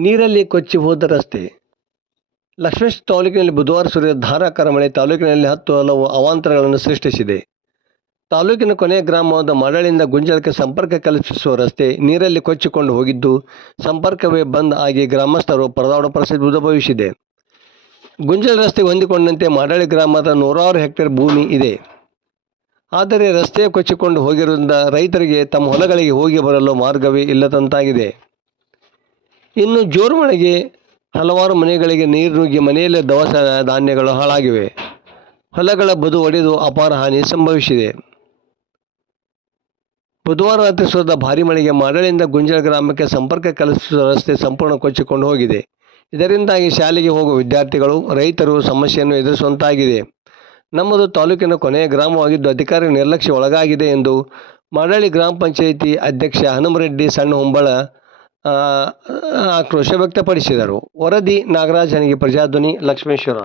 ನೀರಲ್ಲಿ ಕೊಚ್ಚಿ ಹೋದ ರಸ್ತೆ ಲಕ್ಷ್ಮೇಶ್ ತಾಲೂಕಿನಲ್ಲಿ ಬುಧವಾರ ಸುರಿದ ಧಾರಾಕಾರ ಮಳೆ ತಾಲೂಕಿನಲ್ಲಿ ಹತ್ತು ಹಲವು ಅವಾಂತರಗಳನ್ನು ಸೃಷ್ಟಿಸಿದೆ. ತಾಲೂಕಿನ ಕೊನೆಯ ಗ್ರಾಮವಾದ ಮರಳಿಂದ ಗುಂಜಲಕ್ಕೆ ಸಂಪರ್ಕ ಕಲ್ಪಿಸುವ ರಸ್ತೆ ನೀರಲ್ಲಿ ಕೊಚ್ಚಿಕೊಂಡು ಹೋಗಿದ್ದು, ಸಂಪರ್ಕವೇ ಬಂದ್ ಆಗಿ ಗ್ರಾಮಸ್ಥರು ಪರದಾಡ ಪರಿಸ್ಥಿತಿ ಉದ್ಭವಿಸಿದೆ. ಗುಂಜಲ್ ರಸ್ತೆ ಹೊಂದಿಕೊಂಡಂತೆ ಮಾಡಳಿ ಗ್ರಾಮದ ನೂರಾರು ಹೆಕ್ಟೇರ್ ಭೂಮಿ ಇದೆ. ಆದರೆ ರಸ್ತೆ ಕೊಚ್ಚಿಕೊಂಡು ಹೋಗಿರುವುದರಿಂದ ರೈತರಿಗೆ ತಮ್ಮ ಹೊಲಗಳಿಗೆ ಹೋಗಿ ಬರಲು ಮಾರ್ಗವೇ ಇಲ್ಲದಂತಾಗಿದೆ. ಇನ್ನು ಜೋರು ಮಳೆಗೆ ಹಲವಾರು ಮನೆಗಳಿಗೆ ನೀರು ನುಗ್ಗಿ ಮನೆಯಲ್ಲೇ ದವಸ ಧಾನ್ಯಗಳು ಹಾಳಾಗಿವೆ. ಹೊಲಗಳ ಬದು ಒಡೆದು ಅಪಾರ ಹಾನಿ ಸಂಭವಿಸಿದೆ. ಬುಧವಾರ ರಾತ್ರಿ ಸುರಿದ ಭಾರಿ ಮಳೆಗೆ ಮಾಡಳಿಯಿಂದ ಗುಂಜಳ ಗ್ರಾಮಕ್ಕೆ ಸಂಪರ್ಕ ಕಲ್ಪಿಸುವ ರಸ್ತೆ ಸಂಪೂರ್ಣ ಕೊಚ್ಚಿಕೊಂಡು ಹೋಗಿದೆ. ಇದರಿಂದಾಗಿ ಶಾಲೆಗೆ ಹೋಗುವ ವಿದ್ಯಾರ್ಥಿಗಳು, ರೈತರು ಸಮಸ್ಯೆಯನ್ನು ಎದುರಿಸುವಂತಾಗಿದೆ. ನಮ್ಮದು ತಾಲೂಕಿನ ಕೊನೆಯ ಗ್ರಾಮವಾಗಿದ್ದು ಅಧಿಕಾರಿ ನಿರ್ಲಕ್ಷ್ಯ ಒಳಗಾಗಿದೆ ಎಂದು ಮಾಡಳಿ ಗ್ರಾಮ ಪಂಚಾಯಿತಿ ಅಧ್ಯಕ್ಷ ಹನುಮರೆಡ್ಡಿ ಸಣ್ಣ ಹೊಂಬಳ ಆಕ್ರೋಶ ವ್ಯಕ್ತಪಡಿಸಿದರು. ವರದಿ ನಾಗರಾಜನಿಗೆ ಪ್ರಜಾಧ್ವನಿ ಲಕ್ಷ್ಮೇಶ್ವರ.